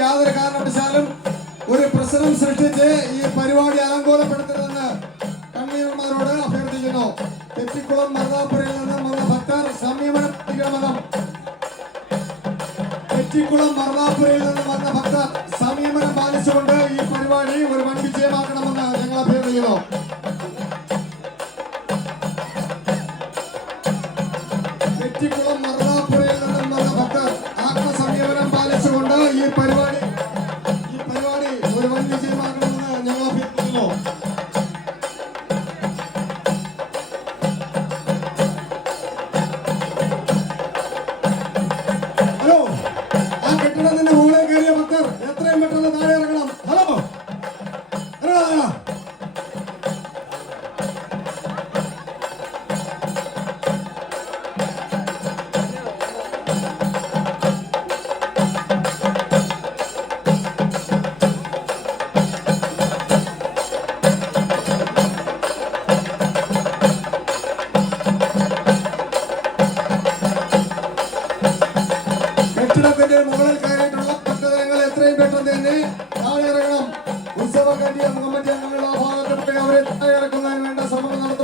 യാതൊരു കാരണവശാലും ഒരു പ്രശ്നം സൃഷ്ടിച്ച് ഈ പരിപാടി അലങ്കോലപ്പെടുത്തരുതെന്ന് കൺവീനർമാരോട് അഭ്യർത്ഥിക്കുന്നു. തെറ്റിക്കുളം മർദാപുരയിൽ നിന്നും വന്ന ഭക്തർ സംയമനം പാലിക്കണമെന്നും തെറ്റിക്കുളം മർദാപുരയിൽ നിന്നും വന്ന ഭക്തർ സംയമനം പാലിച്ചുകൊണ്ട് ഈ പരിപാടി ഒരു വൻ വിജയമാക്കണമെന്ന് ഞങ്ങൾ അഭ്യർത്ഥിക്കുന്നു. തെറ്റിക്കുളം മർദാപുരയിൽ നിന്നും വന്ന ഭക്തർ ആത്മസംയമനം പാലിച്ചുകൊണ്ട് ഈ പരിപാടി ഒരു വൻ വിജയമാക്കണമെന്ന് ഞങ്ങൾ അഭ്യർത്ഥിക്കുന്നു. ഹലോ, ആ കെട്ടിടത്തിന്റെ മുകളിൽ കയറിയ ഭക്തർ എത്രയും പെട്ടെന്ന് താഴെ ഇറങ്ങണം. ഹലോ, കെട്ടിടത്തിന്റെ മുകളിൽ കയറിയിട്ടുള്ള ഭക്തജനങ്ങൾ എത്രയും പെട്ടെന്ന് തന്നെ താഴെ ഇറങ്ങണം. ഉത്സവ കമ്മിറ്റി അംഗങ്ങളുടെ ഭാഗത്ത് അവരെ താഴെ ഇറക്കുന്നതിന് വേണ്ട ശ്രമങ്ങൾ നടത്തും.